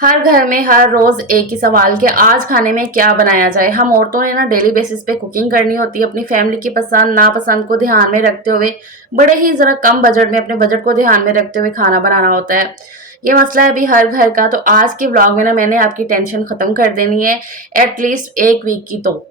हर घर में हर रोज़ एक ही सवाल कि आज खाने में क्या बनाया जाए। हम औरतों ने ना डेली बेसिस पे कुकिंग करनी होती है, अपनी फैमिली की पसंद नापसंद को ध्यान में रखते हुए, बड़े ही ज़रा कम बजट में अपने बजट को ध्यान में रखते हुए खाना बनाना होता है। ये मसला है अभी हर घर का, तो आज के व्लॉग में ना मैंने आपकी टेंशन खत्म कर देनी है, एटलीस्ट 1 वीक की तो।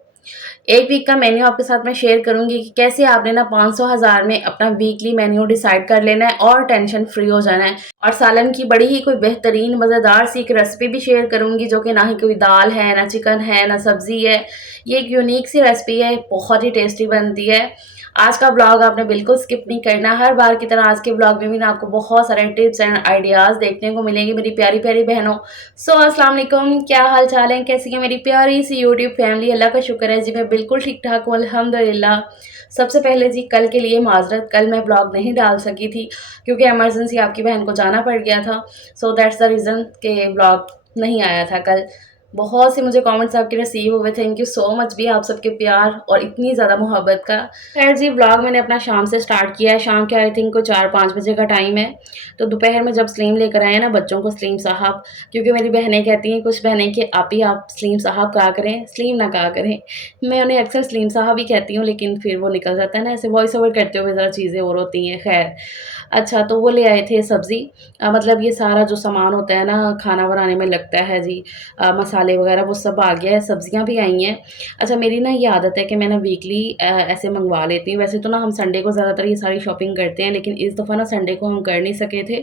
1 वीक का मेन्यू आपके साथ मैं शेयर करूँगी कि कैसे आपने ना 500,000 में अपना वीकली मेन्यू डिसाइड कर लेना है और टेंशन फ्री हो जाना है। और सालन की बड़ी ही कोई बेहतरीन मज़ेदार सी एक रेसिपी भी शेयर करूँगी, जो कि ना ही कोई दाल है, ना चिकन है, ना सब्ज़ी है। ये एक यूनिक सी रेसिपी है, बहुत ही टेस्टी बनती है। आज का व्लॉग आपने बिल्कुल स्किप नहीं करना। हर बार की तरह आज के व्लॉग में भी ना आपको बहुत सारे टिप्स एंड आइडियाज़ देखने को मिलेंगे मेरी प्यारी-प्यारी बहनों। सो अस्सलाम वालेकुम, क्या हाल-चाल है? कैसी है मेरी प्यारी सी यूट्यूब फैमिली? अल्लाह का शुक्र है जी, मैं बिल्कुल ठीक-ठाक हूँ अल्हम्दुलिल्लाह। सबसे पहले जी कल के लिए माज़रत, कल मैं व्लॉग नहीं डाल सकी थी क्योंकि इमरजेंसी आपकी बहन को जाना पड़ गया था। सो दैट्स द रीज़न कि व्लॉग नहीं आया था कल। बहुत से मुझे कमेंट्स आपके रिसीव हुए, थैंक यू सो मच भी आप सबके प्यार और इतनी ज़्यादा मोहब्बत का। खैर जी, व्लॉग मैंने अपना शाम से स्टार्ट किया है। शाम के आई थिंक को 4-5 बजे का टाइम है। तो दोपहर में जब सलीम लेकर आए ना बच्चों को, सलीम साहब, क्योंकि मेरी बहनें कहती हैं, कुछ बहनें कि आपी आप सलीम साहब कहा करें, सलीम ना कहा करें। मैं उन्हें अक्सर सलीम साहब ही कहती हूँ, लेकिन फिर वो निकल जाता है ना, ऐसे वॉइस ओवर करते हुए ज़रा चीज़ें और होती हैं। खैर, अच्छा, तो वो ले आए थे सब्ज़ी। मतलब ये सारा जो सामान होता है ना खाना बनाने में लगता है जी, मसाले वगैरह वो सब आ गया है, सब्ज़ियाँ भी आई हैं। अच्छा, मेरी ना ये आदत है कि मैं ना वीकली ऐसे मँगवा लेती हूँ। वैसे तो ना हम संडे को ज़्यादातर ये सारी शॉपिंग करते हैं, लेकिन इस दफ़ा ना संडे को हम कर नहीं सके थे।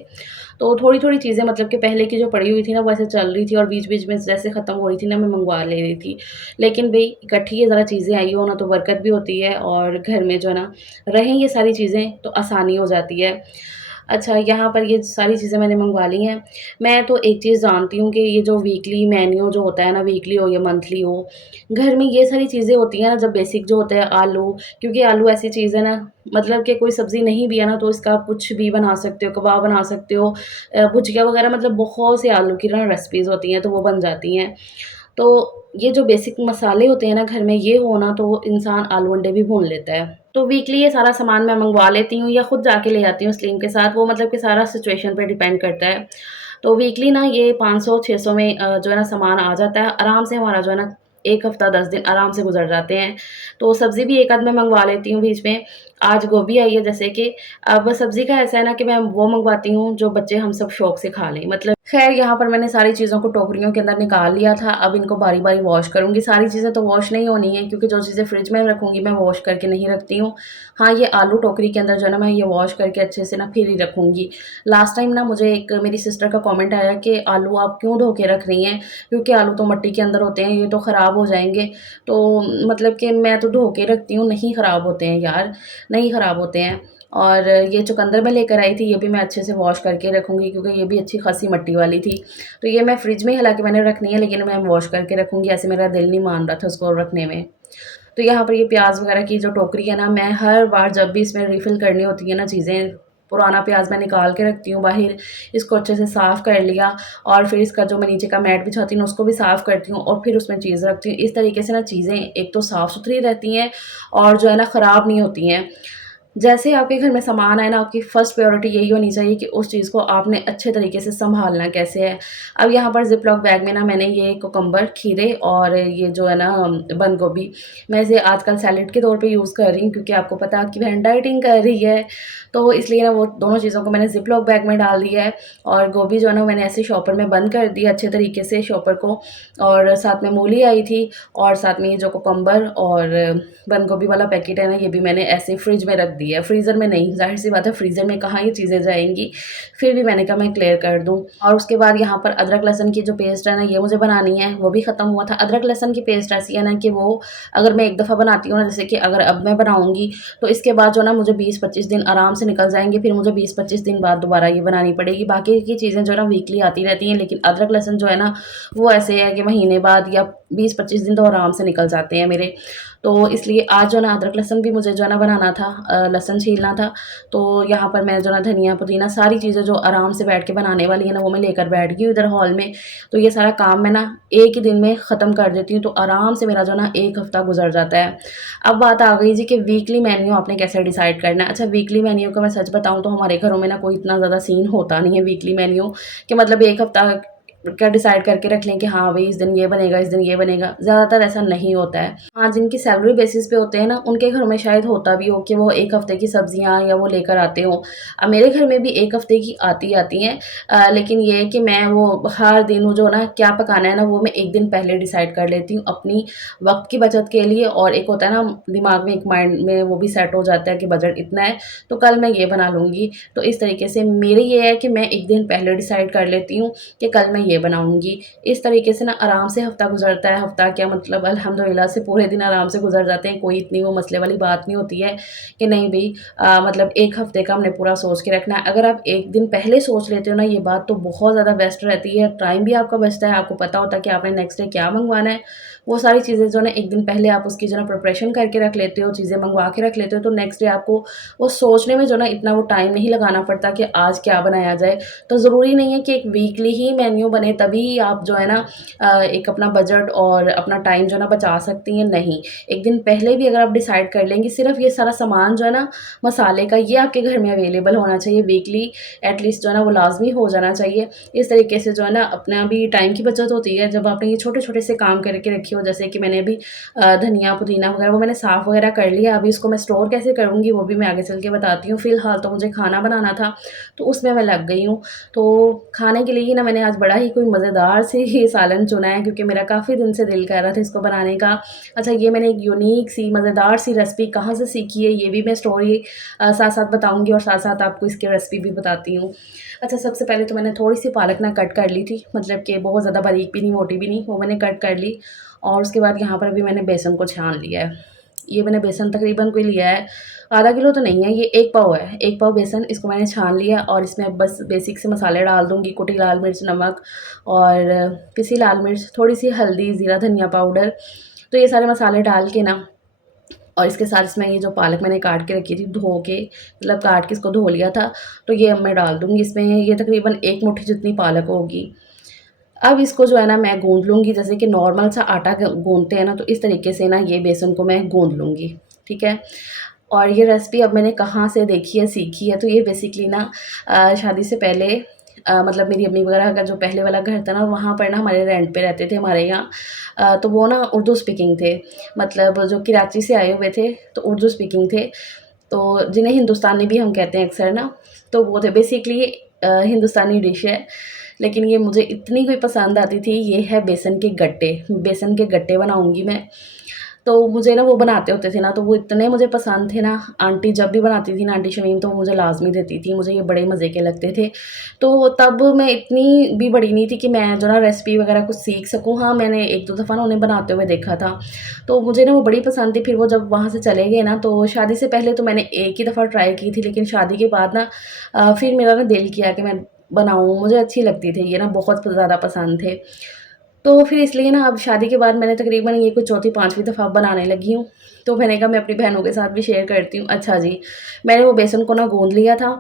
तो थोड़ी-थोड़ी चीज़ें, मतलब कि पहले की जो पड़ी हुई थी ना वो ऐसे चल रही थी और बीच-बीच में जैसे ख़त्म हो रही थी ना मैं मँगवा ले रही थी। लेकिन भई इकट्ठी ये ज़रा चीज़ें आई हो ना तो बरकत भी होती है और घर में जो है ना रहें ये सारी चीज़ें तो आसानी हो जाती है। अच्छा, यहाँ पर ये सारी चीज़ें मैंने मँगवा ली हैं। मैं तो एक चीज़ जानती हूँ कि ये जो वीकली मेन्यू जो होता है ना, वीकली हो या मंथली हो, घर में ये सारी चीज़ें होती हैं ना, जब बेसिक जो होता है आलू, क्योंकि आलू ऐसी चीज़ है ना, मतलब कि कोई सब्ज़ी नहीं भी है ना तो इसका आप कुछ भी बना सकते हो, कबाब बना सकते हो, भुजिया वगैरह, मतलब बहुत से आलू की ना रेसिपीज़ होती हैं तो वो बन जाती हैं। तो ये जो बेसिक मसाले होते हैं ना घर में, ये हो ना तो इंसान आलू अंडे भी भून लेता है। तो वीकली ये सारा सामान मैं मँगवा लेती हूँ या खुद जाके ले आती हूँ सलीम के साथ, वो मतलब कि सारा सिचुएशन पे डिपेंड करता है। तो वीकली ना ये 500-600 में जो है ना सामान आ जाता है। आराम से हमारा जो है ना 1 हफ्ता 10 दिन आराम से गुज़र जाते हैं। तो सब्ज़ी भी एक आध मैं मँगवा लेती हूँ बीच में। आज गोभी आई है जैसे कि, अब सब्ज़ी का ऐसा है ना कि मैं वो मँगवाती हूँ जो बच्चे हम सब शौक से खा लें। मतलब ख़ैर, यहाँ पर मैंने सारी चीज़ों को टोकरियों के अंदर निकाल लिया था। अब इनको बारी-बारी वॉश करूँगी। सारी चीज़ें तो वॉश नहीं होनी है क्योंकि जो चीज़ें फ्रिज में रखूँगी मैं वॉश करके नहीं रखती हूँ। हाँ, ये आलू टोकरी के अंदर जो है ना मैं ये वॉश करके अच्छे से ना फिर ही रखूँगी। लास्ट टाइम ना मुझे एक मेरी सिस्टर का कमेंट आया कि आलू आप क्यों धो के रख रही हैं? क्योंकि आलू तो मिट्टी के अंदर होते हैं, ये तो ख़राब हो जाएँगे। तो मतलब कि मैं तो धो के रखती हूँ, नहीं ख़राब होते हैं यार, नहीं ख़राब होते हैं। और ये चुकंदर मैं लेकर आई थी, ये भी मैं अच्छे से वॉश करके रखूँगी क्योंकि ये भी अच्छी खासी मिट्टी वाली थी। तो ये मैं फ्रिज में हालाँकि मैंने रखनी है, लेकिन मैं वॉश करके रखूँगी, ऐसे मेरा दिल नहीं मान रहा था उसको रखने में। तो यहाँ पर ये प्याज़ वगैरह की जो टोकरी है ना, मैं हर बार जब भी इसमें रिफ़िल करनी होती है ना चीज़ें, पुराना प्याज़ मैं निकाल के रखती हूँ बाहर, इसको अच्छे से साफ़ कर लिया और फिर इसका जो मैं नीचे का मैट बिछाती हूँ उसको भी साफ़ करती हूँ और फिर उसमें चीज़ रखती हूँ। इस तरीके से ना चीज़ें एक तो साफ़-सुथरी रहती हैं और जो है ना ख़राब नहीं होती हैं। जैसे ही आपके घर में सामान आए ना, आपकी फर्स्ट प्रायोरिटी यही होनी चाहिए कि उस चीज़ को आपने अच्छे तरीके से सँभालना कैसे है। अब यहाँ पर ज़िप-लॉक बैग में ना मैंने ये कुकम्बर, खीरे और ये जो है ना बंद गोभी, मैं इसे आजकल सैलेड के तौर पे यूज़ कर रही हूँ क्योंकि आपको पता है आपकी बहन डाइटिंग कर रही है, तो इसलिए ना वो दोनों चीज़ों को मैंने ज़िप-लॉक बैग में डाल दिया है। और गोभी जो है ना मैंने ऐसे शॉपर में बंद कर दिया अच्छे तरीके से शॉपर को, और साथ में मूली आई थी और साथ में ये जो कुकम्बर और बंद गोभी वाला पैकेट है ना, ये भी मैंने ऐसे फ्रिज में रख दिया है, फ्रीज़र में नहीं, ज़ाहिर-सी बात है फ्रीज़र में कहाँ ये चीज़ें जाएँगी। फिर भी मैंने कहा मैं क्लियर कर दूँ। और उसके बाद यहाँ पर अदरक-लहसुन की जो पेस्ट है ना, ये मुझे बनानी है, वो भी ख़त्म हुआ था। अदरक-लहसुन की पेस्ट ऐसी है ना कि वो अगर मैं एक दफ़ा बनाती हूँ ना, जैसे कि अगर अब मैं बनाऊँगी, तो इसके बाद जो है ना मुझे 20-25 दिन आराम से निकल जाएँगे, फिर मुझे 20-25 दिन बाद दोबारा ये बनानी पड़ेगी। बाकी की चीज़ें जो है ना वीकली आती रहती हैं, लेकिन अदरक-लहसुन जो है ना, वो ऐसे है कि महीने बाद या 20-25 दिन तो आराम से निकल जाते हैं मेरे। तो इसलिए आज जो है ना अदरक लहसुन भी मुझे जो है ना बनाना था, लहसुन छीलना था। तो यहाँ पर मैं जो है ना धनिया, पुदीना सारी चीज़ें जो आराम से बैठ के बनाने वाली है ना, वो मैं लेकर बैठ गई इधर हॉल में। तो ये सारा काम मैं ना एक ही दिन में ख़त्म कर देती हूँ, तो आराम से मेरा जो है ना 1 हफ़्ता गुज़र जाता है। अब बात आ गई जी कि वीकली मेन्यू आपने कैसे डिसाइड करना है। अच्छा, वीकली मेन्यू का मैं सच बताऊँ तो हमारे घरों में ना कोई इतना ज़्यादा सीन होता नहीं है वीकली मेन्यू कि मतलब 1 हफ़्ता क्या डिसाइड करके रख लें कि हाँ भई इस दिन ये बनेगा, इस दिन ये बनेगा, ज़्यादातर ऐसा नहीं होता है। हाँ, जिनकी सैलरी बेसिस पे होते हैं ना, उनके घर में शायद होता भी हो कि वो 1 हफ़्ते की सब्जियाँ या वो लेकर आते हों। मेरे घर में भी 1 हफ़्ते की आती हैं, लेकिन ये है कि मैं वो हर दिन वो जो ना क्या पकाना है ना, वो मैं 1 दिन पहले डिसाइड कर लेती हूँ अपनी वक़्त की बचत के लिए। और एक होता है ना दिमाग में, एक माइंड में वो भी सेट हो जाता है कि बजट इतना है, तो कल मैं ये बना लूँगी। तो इस तरीके से मेरे ये है कि मैं 1 दिन पहले डिसाइड कर लेती हूँ कि कल मैं ये बनाऊँगी। इस तरीके से ना आराम से हफ़्ता गुज़रता है। हफ़्ता क्या मतलब अल्हम्दुलिल्लाह से पूरे दिन आराम से गुज़र जाते हैं। कोई इतनी वो मसले वाली बात नहीं होती है कि नहीं भई मतलब 1 हफ़्ते का हमने पूरा सोच के रखना है। अगर आप 1 दिन पहले सोच लेते हो ना ये बात, तो बहुत ज़्यादा बेस्ट रहती है। टाइम भी आपका बचता है, आपको पता होता है कि आपने नेक्स्ट डे क्या मँगवाना है। वो सारी चीज़ें जो है ना 1 दिन पहले आप उसकी जो है ना प्रिपरेशन करके रख लेते हो, चीज़ें मँगवा के रख लेते हो, तो नेक्स्ट डे आपको वो सोचने में जो है ना इतना वो टाइम नहीं लगाना पड़ता कि आज क्या बनाया जाए। तो ज़रूरी नहीं है कि एक वीकली ही मेन्यू बने तभी आप जो है ना एक अपना बजट और अपना टाइम जो है ना बचा सकती हैं, नहीं। 1 दिन पहले भी अगर आप डिसाइड कर लेंगी, सिर्फ़ ये सारा सामान जो है ना मसाले का, ये आपके घर में अवेलेबल होना चाहिए वीकली, एटलीस्ट जो है ना वो लाज़मी हो जाना चाहिए। इस तरीके से जो है ना अपना भी टाइम की बचत होती है, जब आपने ये छोटे-छोटे से काम करके रखे हो, जैसे कि मैंने अभी धनिया, पुदीना वगैरह वो मैंने साफ़ वगैरह कर लिया, अभी इसको मैं स्टोर कैसे करूँगी वो भी मैं आगे चल के बताती हूँ। फ़िलहाल तो मुझे खाना बनाना था, तो उसमें मैं लग गई हूँ। तो खाने के लिए ही ना मैंने आज बड़ा ही कोई मज़ेदार से ही सालन चुना है, क्योंकि मेरा काफ़ी दिन से दिल कर रहा था इसको बनाने का। अच्छा, ये मैंने एक यूनिक सी मज़ेदार सी रेसिपी कहाँ से सीखी है, ये भी मैं स्टोरी साथ-साथ बताऊँगी और साथ-साथ आपको इसकी रेसिपी भी बताती हूँ। अच्छा, सबसे पहले तो मैंने थोड़ी-सी पालक ना कट कर ली थी, मतलब कि बहुत ज़्यादा बारीक भी नहीं, मोटी भी नहीं, वो मैंने कट कर ली। और उसके बाद यहाँ पर अभी मैंने बेसन को छान लिया है। ये मैंने बेसन तकरीबन कोई लिया है, आधा किलो तो नहीं है, ये 1 पाव है, 1 पाव बेसन, इसको मैंने छान लिया और इसमें अब बस बेसिक से मसाले डाल दूँगी, कुटी लाल मिर्च, नमक और पिसी लाल मिर्च, थोड़ी-सी हल्दी, ज़ीरा, धनिया पाउडर। तो ये सारे मसाले डाल के ना, और इसके साथ इसमें ये जो पालक मैंने काट के रखी थी धो के, मतलब काट के इसको धो लिया था, तो ये अब मैं डाल दूँगी इसमें। ये तकरीबन 1 मुट्ठी जितनी पालक होगी। अब इसको जो है ना मैं गूँध लूँगी, जैसे कि नॉर्मल सा आटा ग गूँधते हैं ना, तो इस तरीके से ना ये बेसन को मैं गूँध लूँगी, ठीक है? और ये रेसिपी अब मैंने कहाँ से देखी है, सीखी है, तो ये बेसिकली ना शादी से पहले मतलब मेरी अम्मी वगैरह का जो पहले वाला घर था ना, वहाँ पर ना हमारे रेंट पे रहते थे हमारे यहाँ। तो वो ना उर्दू स्पीकिंग थे, मतलब जो कराची से आए हुए थे, तो उर्दू स्पीकिंग थे। तो जिन्हें हिंदुस्तानी भी हम कहते हैं अक्सर ना, तो वो थे बेसिकली हिंदुस्तानी डिश है, लेकिन ये मुझे इतनी कोई पसंद आती थी। ये है बेसन के गट्टे बनाऊँगी मैं। तो मुझे ना वो बनाते होते थे ना, तो वो इतने मुझे पसंद थे ना, आंटी जब भी बनाती थी ना, आंटी शमीम, तो वो मुझे लाज़मी देती थी, मुझे ये बड़े मज़े के लगते थे। तो तब मैं इतनी भी बड़ी नहीं थी कि मैं जो ना रेसिपी वग़ैरह कुछ सीख सकूँ। हाँ, मैंने 1-2 दफ़ा ना उन्हें बनाते हुए देखा था, तो मुझे ना वो बड़ी पसंद थी। फिर वो जब वहाँ से चले गए ना, तो शादी से पहले तो मैंने एक ही दफ़ा ट्राई की थी, लेकिन शादी के बाद ना फिर मेरा ना दिल किया कि मैं बनाऊँ, मुझे अच्छी लगती थी ये ना, बहुत ज़्यादा पसंद थे। तो फिर इसलिए ना अब शादी के बाद मैंने तकरीबन ये कुछ चौथी 5वीं दफ़ा बनाने लगी हूँ। तो मैंने कहा मैं अपनी बहनों के साथ भी शेयर करती हूँ। अच्छा जी, मैंने वो बेसन को ना गूँध लिया था,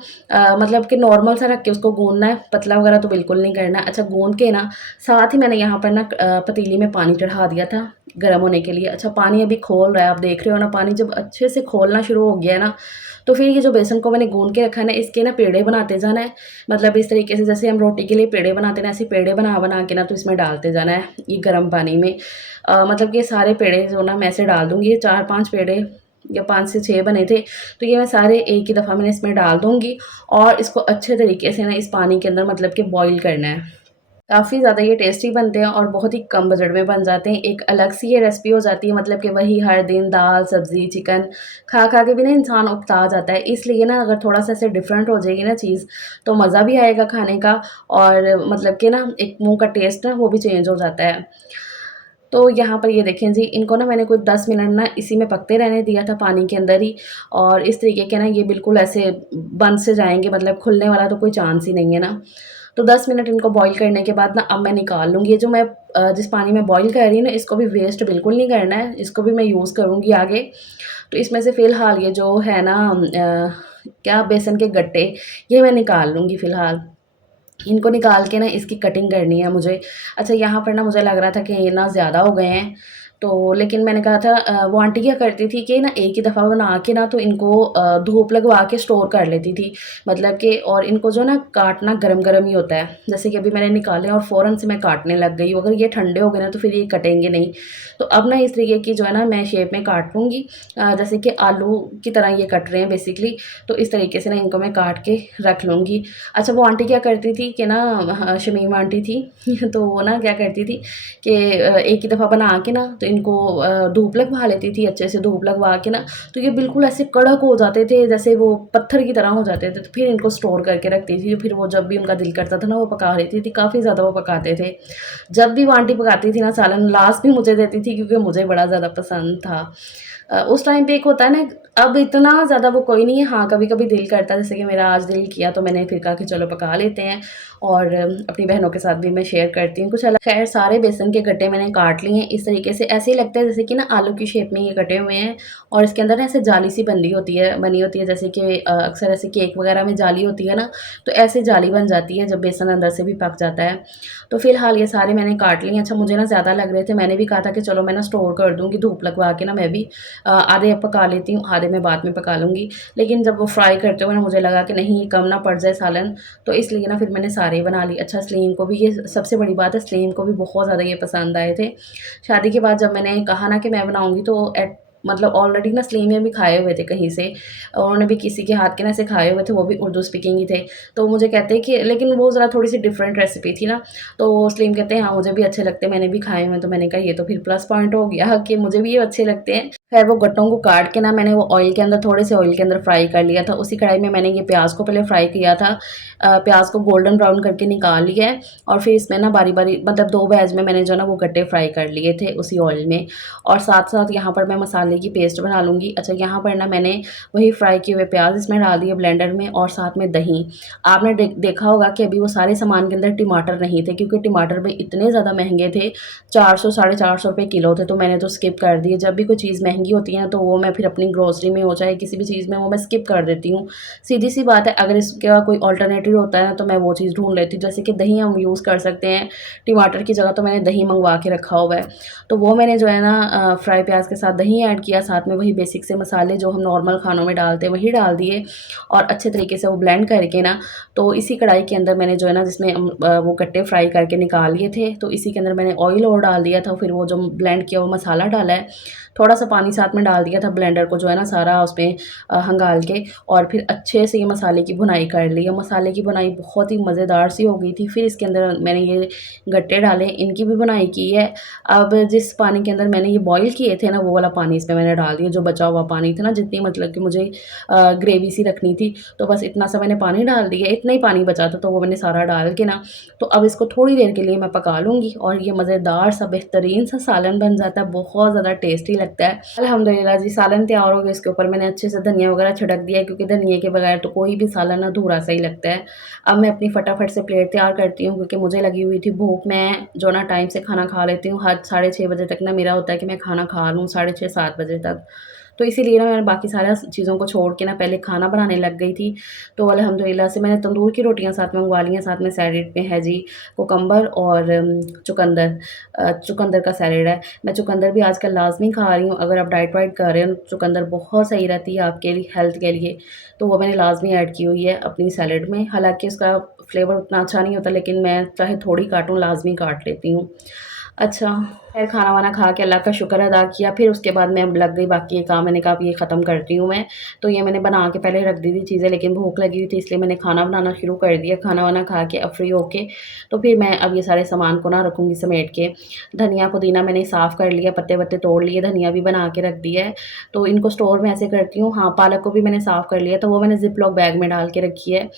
मतलब कि नॉर्मल सा रख के उसको गूँधना है, पतला वगैरह तो बिल्कुल नहीं करना है। अच्छा, गूँध के ना साथ ही मैंने यहाँ पर ना पतीली में पानी चढ़ा दिया था गर्म होने के लिए। अच्छा, पानी अभी खौल रहा है, आप देख रहे हो ना, पानी जब अच्छे से खौलना शुरू हो गया है ना, तो फिर ये जो बेसन को मैंने गूँध के रखा है ना, इसके ना पेड़े बनाते जाना है। मतलब इस तरीके से जैसे हम रोटी के लिए पेड़े बनाते हैं ना, ऐसे पेड़े बना-बना के ना तो इसमें डालते जाना है ये गर्म पानी में। मतलब कि सारे पेड़े जो ना मैं ऐसे डाल दूँगी, ये 4-5 पेड़े या 5 से 6 बने थे, तो ये मैं सारे एक ही दफ़ा में इसमें डाल दूँगी और इसको अच्छे तरीके से ना इस पानी के अंदर मतलब कि बॉयल करना है। काफ़ी ज़्यादा ये टेस्टी बनते हैं और बहुत ही कम बजट में बन जाते हैं। एक अलग सी ये रेसिपी हो जाती है, मतलब कि वही हर दिन दाल, सब्ज़ी, चिकन खा-खा के भी ना इंसान उकता जाता है। इसलिए ना अगर थोड़ा-सा ऐसे डिफरेंट हो जाएगी ना चीज़, तो मज़ा भी आएगा खाने का और मतलब कि ना एक मुँह का टेस्ट ना वो भी चेंज हो जाता है। तो यहाँ पर ये देखें जी, इनको ना मैंने कोई 10 मिनट ना इसी में पकते रहने दिया था पानी के अंदर ही, और इस तरीके के ना ये बिल्कुल ऐसे बंद से जाएँगे, मतलब खुलने वाला तो कोई चांस ही नहीं है ना। तो 10 मिनट इनको बॉयल करने के बाद ना अब मैं निकाल लूँगी। ये जो मैं जिस पानी में बॉयल कर रही हूँ ना, इसको भी वेस्ट बिल्कुल नहीं करना है, इसको भी मैं यूज़ करूँगी आगे। तो इसमें से फ़िलहाल ये जो है ना क्या बेसन के गट्टे, ये मैं निकाल लूँगी फ़िलहाल। इनको निकाल के ना इसकी कटिंग करनी है मुझे। अच्छा, यहाँ पर ना मुझे लग रहा था कि ये ना ज़्यादा हो गए हैं, तो लेकिन मैंने कहा था वो आंटी क्या करती थी कि ना एक ही दफ़ा बना के ना तो इनको धूप लगवा के स्टोर कर लेती थी। मतलब कि और इनको जो ना काटना गरम-गरम ही होता है। जैसे कि अभी मैंने निकाले और फ़ौरन से मैं काटने लग गई। अगर ये ठंडे हो गए ना तो फिर ये कटेंगे नहीं। तो अब ना इस तरीके की जो है ना मैं शेप में काट लूँगी जैसे कि आलू की तरह ये कट रहे हैं बेसिकली। तो इस तरीके से ना इनको मैं काट के रख लूँगी। अच्छा वो आंटी क्या करती थी कि ना शमीम आंटी थी तो वो ना क्या करती थी कि एक ही दफ़ा बना के ना तो इनको धूप लगवा लेती थी अच्छे से धूप लगवा के ना तो ये बिल्कुल ऐसे कड़क हो जाते थे जैसे वो पत्थर की तरह हो जाते थे। तो फिर इनको स्टोर करके रखती थी फिर वो जब भी उनका दिल करता था ना वो पका लेती थी काफ़ी ज़्यादा वो पकाते थे। जब भी वो आंटी पकाती थी ना सालन लास्ट भी मुझे देती थी क्योंकि मुझे बड़ा ज़्यादा पसंद था। उस टाइम पे एक होता है ना अब इतना ज़्यादा वो कोई नहीं है हाँ कभी-कभी दिल करता है जैसे कि मेरा आज दिल किया तो मैंने फिर कहा कि चलो पका लेते हैं और अपनी बहनों के साथ भी मैं शेयर करती हूँ कुछ अलग। ख़ैर सारे बेसन के गट्टे मैंने काट लिए हैं इस तरीके से ऐसे ही लगता है जैसे कि ना आलू की शेप में ये कटे हुए हैं और इसके अंदर ना ऐसे जाली सी बनी होती है जैसे कि अक्सर ऐसे केक वग़ैरह में जाली होती है ना तो ऐसे जाली बन जाती है जब बेसन अंदर से भी पक जाता है। तो फ़िलहाल ये सारे मैंने काट लिए। अच्छा मुझे ना ज़्यादा लग रहे थे मैंने भी कहा था कि चलो मैं ना स्टोर कर दूँगी धूप लगवा के ना मैं भी आधे अब पका लेती हूँ, आधे मैं बाद में पका लूँगी। लेकिन जब वो फ्राई करते हुए ना मुझे लगा कि नहीं कम ना पड़ जाए सालन, तो इसलिए ना फिर मैंने सारे ही बना लिए। अच्छा सलीम को भी ये सबसे बड़ी बात है सलीम को भी बहुत ज़्यादा ये पसंद आए थे। शादी के बाद जब मैंने कहा ना कि मैं बनाऊँगी तो मतलब ऑलरेडी ना सलीम ने भी खाए हुए थे कहीं से। उन्होंने भी किसी के हाथ के ना ऐसे खाए हुए थे, वो भी उर्दू स्पीकिंग ही थे। तो मुझे कहते हैं कि लेकिन वो ज़रा थोड़ी-सी डिफरेंट रेसिपी थी ना, तो सलीम कहते हैं हाँ, मुझे भी अच्छे लगते हैं, मैंने भी खाए हुए हैं। तो मैंने कहा ये तो फिर प्लस पॉइंट हो गया कि मुझे भी ये अच्छे लगते हैं। खैर वो गट्टों को काट के ना मैंने वो ऑयल के अंदर थोड़े से ऑयल के अंदर फ्राई कर लिया था। उसी कढ़ाई में मैंने ये प्याज़ को पहले फ्राई किया था। प्याज़ को गोल्डन ब्राउन करके निकाल लिया है और फिर इसमें ना बारी-बारी मतलब 2 बैच में मैंने जो है ना वो गट्टे फ्राई कर लिए थे उसी ऑयल में और साथ-साथ यहाँ पर मैं मसाले की पेस्ट बना लूँगी। अच्छा यहाँ पर ना मैंने वही फ्राई किए हुए प्याज़ इसमें डाल दिए ब्लेंडर में और साथ में दही। आपने देखा होगा कि अभी वो सारे सामान के अंदर टमाटर नहीं थे क्योंकि टमाटर भी इतने ज़्यादा महँगे थे, 400 साढ़े 400 रुपए किलो थे, तो मैंने तो स्किप कर दिए। जब भी कोई चीज़ महँगी होती है ना, तो वो मैं फिर अपनी ग्रोसरी में हो चाहे किसी भी चीज़ में वो मैं स्किप कर देती हूँ। सीधी-सी बात है, अगर इसका कोई अल्टरनेटिव होता है ना, तो मैं वो चीज़ ढूँढ लेती हूँ। जैसे कि दही हम यूज़ कर सकते हैं, टमाटर की जगह तो मैंने दही मँगवा के रखा हुआ है। तो वो मैंने जो है ना फ्राई प्याज़ के साथ दही ऐड किया, साथ में वही बेसिक से मसाले जो हम नॉर्मल खानों में डालते हैं, वही डाल दिए और अच्छे तरीके से वो ब्लेंड करके ना, तो इसी कढ़ाई के अंदर मैंने जो है ना जिसमें वो गट्टे फ्राई करके निकाल लिए थे, तो इसी के अंदर मैंने ऑयल और डाल दिया था। फिर वो जो ब्लेंड किया हुआ मसाला डाला है, थोड़ा-सा पानी साथ में डाल दिया था ब्लेंडर को जो है ना सारा उसमें हंगाल के और फिर अच्छे से ये मसाले की भुनाई कर ली। और मसाले की भुनाई बहुत ही मज़ेदार सी हो गई थी। फिर इसके अंदर मैंने ये गट्टे डाले, इनकी भी भुनाई की है। अब जिस पानी के अंदर मैंने ये बॉयल किए थे ना, वो वाला पानी इसमें मैंने डाल दिया, जो बचा हुआ पानी था ना, जितनी मतलब कि मुझे ग्रेवी सी रखनी थी, तो बस इतना सा मैंने पानी डाल दिया। इतना ही पानी बचा था, तो वो मैंने सारा डाल के ना, तो अब इसको थोड़ी देर के लिए मैं पका लूँगी और ये मज़ेदार सा बेहतरीन सा सालन बन जाता है, बहुत ज़्यादा टेस्टी लगता है। अल्हम्दुलिल्लाह जी सालन तैयार हो गया, इसके ऊपर मैंने अच्छे से धनिया वगैरह छिड़क दिया है क्योंकि धनिये के बगैर तो कोई भी सालन अधूरा सा ही लगता है। अब मैं अपनी फटाफट से प्लेट तैयार करती हूँ क्योंकि मुझे लगी हुई थी भूख। मैं जो ना टाइम से खाना खा लेती हूँ, हद साढ़े 6 बजे तक ना मेरा होता है कि मैं खाना खा लूँ, साढ़े 6 7 बजे तक। तो इसीलिए ना मैंने बाकी सारा चीज़ों को छोड़ के ना पहले खाना बनाने लग गई थी। तो अल्हम्दुलिल्लाह से मैंने तंदूर की रोटियाँ साथ में मँगवा ली हैं, साथ में सैलेड में है जी कुकम्बर और चुकंदर चुकंदर का सैलेड है। मैं चुकंदर भी आजकल लाज़मी खा रही हूँ, अगर आप डाइट वाइट कर रहे हो, चुकंदर बहुत सही रहती है आपके लिए हेल्थ के लिए, तो वो मैंने लाज़मी ऐड की हुई है अपनी सैलेड में। हालाँकि उसका फ्लेवर उतना अच्छा नहीं होता लेकिन मैं चाहे थोड़ी काटूँ, लाज़मी काट लेती हूँ। अच्छा, खैर खाना-वाना खा के अल्लाह का शुक्र अदा किया, फिर उसके बाद मैं अब लग गई बाकी ये काम, मैंने कहा अब ये ख़त्म करती हूँ मैं। तो ये मैंने बना के पहले रख दी थी चीज़ें, लेकिन भूख लगी हुई थी इसलिए मैंने खाना बनाना शुरू कर दिया। खाना-वाना खा के अब फ्री होके, तो फिर मैं अब ये सारे सामान को ना रखूँगी समेट के। धनिया, पुदीना मैंने साफ़ कर लिया, पत्ते-वत्ते तोड़ लिए, धनिया भी बना के रख दिया है। तो इनको स्टोर मैं ऐसे करती हूँ हाँ, पालक को भी मैंने साफ़ कर लिया, तो वो मैंने ज़िप लॉक बैग में डाल के रखी है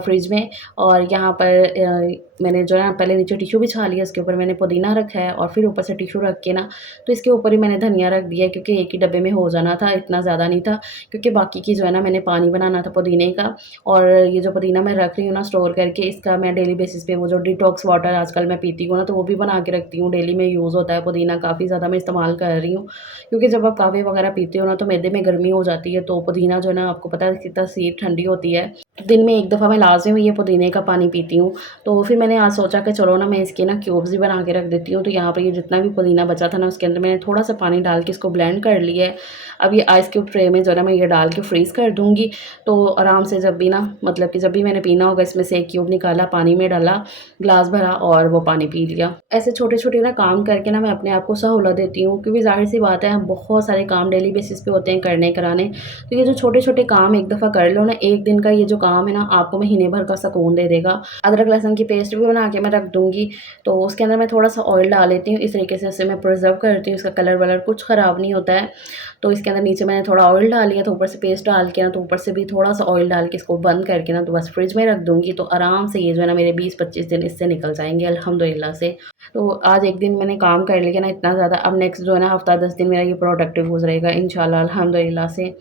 फ्रिज में। और यहाँ पर मैंने जो है ना पहले नीचे टिश्यू बिछा लिया, उसके ऊपर मैंने पुदीना रखा है और फिर ऊपर से टिश्यू रख के ना, तो इसके ऊपर ही मैंने धनिया रख दिया है क्योंकि एक ही डब्बे में हो जाना था, इतना ज़्यादा नहीं था क्योंकि बाकी की जो है ना मैंने पानी बनाना था पुदीने का। और ये जो पुदीना मैं रख रही हूँ ना स्टोर करके, इसका मैं डेली बेसिस पे वो जो डिटॉक्स वाटर आजकल मैं पीती हूँ ना, तो वो भी बना के रखती हूँ, डेली में यूज़ होता है पुदीना, काफ़ी ज़्यादा मैं इस्तेमाल कर रही हूँ। क्योंकि जब आप कहवे वगैरह पीते हो ना, तो मैदे में गर्मी हो जाती है, तो पुदीना जो है ना आपको पता है कितना तासीर ठंडी होती है। दिन में 1 दफ़ा मैं लाज़मी ये पुदीने का पानी पीती हूँ। तो फिर मैंने आज सोचा कि चलो ना मैं इसके ना क्यूब्स ही बना के रख देती हूँ, तो यहाँ पे ये जितना भी पुदीना बचा था ना, उसके अंदर मैंने थोड़ा-सा पानी डाल के इसको ब्लेंड कर लिया है। अब ये आइस क्यूब ट्रे में जो है ना मैं ये डाल के फ्रीज़ कर दूँगी, तो आराम से जब भी ना मतलब कि जब भी मैंने पीना होगा इसमें से एक क्यूब निकाला, पानी में डाला, ग्लास भरा और वो पानी पी लिया। ऐसे छोटे-छोटे ना काम करके ना मैं अपने आप को सहूलत देती हूँ, क्योंकि ज़ाहिर-सी बात है बहुत सारे काम डेली बेसिस पे होते हैं करने कराने। तो ये जो छोटे-छोटे काम एक दफ़ा कर लो ना, एक दिन का ये जो काम है ना आपको महीने भर का सुकून दे देगा। अदरक लहसुन की पेस्ट भी बना के मैं रख दूँगी, तो उसके अंदर मैं थोड़ा-सा ऑयल डाल लेती हूँ। इस तरीके से उसे मैं प्रिज़र्व करती हूँ, इसका कलर-वलर कुछ ख़राब नहीं होता है। तो इसके अंदर नीचे मैंने थोड़ा ऑयल डाल लिया, तो ऊपर से पेस्ट डाल के ना, तो ऊपर से भी थोड़ा-सा ऑयल डाल के इसको बंद करके ना, तो बस फ्रिज में रख दूँगी। तो आराम से ये जो है ना मेरे 20-25 दिन इससे निकल जाएँगे अल्हम्दुलिल्लाह से। तो आज एक दिन मैंने काम कर लिया ना इतना ज़्यादा, अब नेक्स्ट जो है ना हफ़्ता 10 दिन मेरा ये प्रोडक्टिव गुज़रेगा इंशाल्लाह अल्हम्दुलिल्लाह से।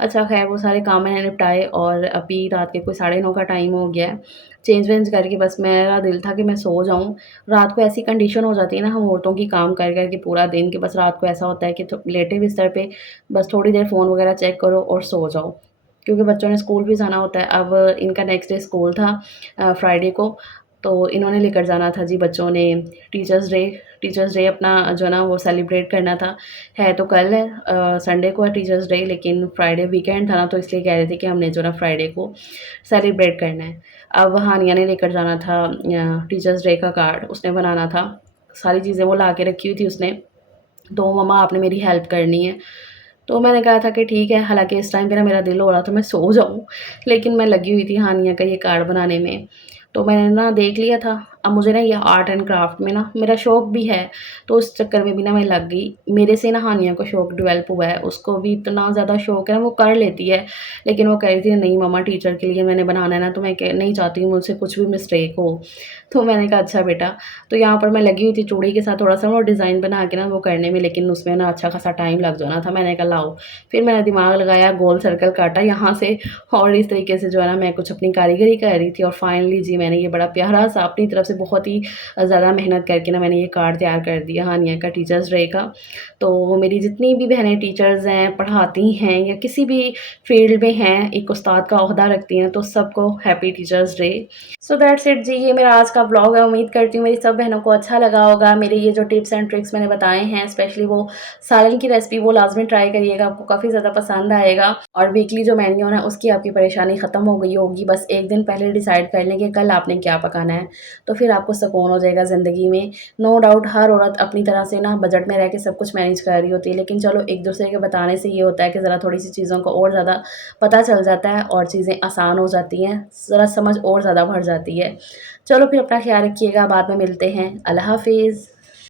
अच्छा ख़ैर वो सारे काम मैंने निपटाए और अभी रात के कोई 9:30 का टाइम हो गया है। चेंज-वेंज करके बस मेरा दिल था कि मैं सो जाऊँ। रात को ऐसी कंडीशन हो जाती है ना हम औरतों की काम कर के पूरा दिन, कि बस रात को ऐसा होता है कि लेटे बिस्तर पे बस थोड़ी देर फ़ोन वग़ैरह चेक करो और सो जाओ। क्योंकि बच्चों ने स्कूल भी जाना होता है। अब इनका नेक्स्ट डे स्कूल था फ्राइडे को, तो इन्होंने लेकर जाना था जी बच्चों ने टीचर्स डे। टीचर्स डे अपना जो है ना वो सेलिब्रेट करना था। है तो कल है संडे को है टीचर्स डे, लेकिन फ्राइडे वीकेंड था ना, तो इसलिए कह रहे थे कि हमने जो है ना फ्राइडे को सेलिब्रेट करना है। अब हानिया ने लेकर जाना था टीचर्स डे का कार्ड, उसने बनाना था। सारी चीज़ें वो ला के रखी हुई थी उसने, तो मम्मा आपने मेरी हेल्प करनी है। तो मैंने कहा था कि ठीक है, हालाँकि इस टाइम पे ना मेरा दिल हो रहा था मैं सो जाऊँ, लेकिन मैं लगी हुई थी हानिया का ये कार्ड बनाने में। तो मैंने ना देख लिया था, अब मुझे ना ये आर्ट एंड क्राफ्ट में ना मेरा शौक भी है, तो उस चक्कर में भी ना मैं लग गई। मेरे से ना हानिया को शौक डेवलप हुआ है, उसको भी इतना ज़्यादा शौक है ना, वो कर लेती है, लेकिन वो कह रही थी नहीं मम्मा टीचर के लिए मैंने बनाना है ना, तो मैं नहीं चाहती हूँ मुझसे कुछ भी मिस्टेक हो। तो मैंने कहा अच्छा बेटा, तो यहाँ पर मैं लगी हुई थी चूड़ी के साथ थोड़ा-सा वो डिज़ाइन बना के ना वो करने में, लेकिन उसमें ना अच्छा खासा टाइम लग जाना था। मैंने कहा लाओ, फिर मैंने दिमाग लगाया, गोल सर्कल काटा यहाँ से और इस तरीके से जो है ना मैं कुछ अपनी कारीगरी कर रही थी और फाइनली जी मैंने ये बड़ा प्यारा-सा अपनी तरफ से बहुत ही ज़्यादा मेहनत करके ना मैंने ये कार्ड तैयार कर दिया हानिया का टीचर्स डे का। तो वो मेरी जितनी भी बहनें टीचर्स हैं, पढ़ाती हैं या किसी भी फ़ील्ड में हैं, एक उस्ताद का ओहदा रखती हैं, तो सबको happy teachers day. So that's it ji, ये मेरा आज का व्लॉग है। उम्मीद करती हूँ मेरी सब बहनों को अच्छा लगा होगा। मेरे ये जो टिप्स एंड ट्रिक्स मैंने बताए हैं, स्पेशली वो सालन की रेसिपी, वो लाज़मी ट्राई करिएगा, आपको काफ़ी ज़्यादा पसंद आएगा। और वीकली जो मेन्यू है उसकी आपकी परेशानी ख़त्म हो गई होगी। बस एक दिन पहले डिसाइड कर लें कि कल आपने क्या पकाना है, तो फिर आपको सुकून हो जाएगा ज़िंदगी में। नो डाउट हर औरत अपनी तरह से ना बजट में रह के सब कुछ मैनेज कर रही होती है, लेकिन चलो एक-दूसरे के बताने से ये होता है कि ज़रा थोड़ी-सी चीज़ों को और ज़्यादा पता चल जाता है और चीज़ें आसान हो जाती हैं, ज़रा समझ और ज़्यादा बढ़ जाती है। चलो फिर अपना ख़्याल रखिएगा, बाद में मिलते हैं। अल्लाह हाफ़िज़।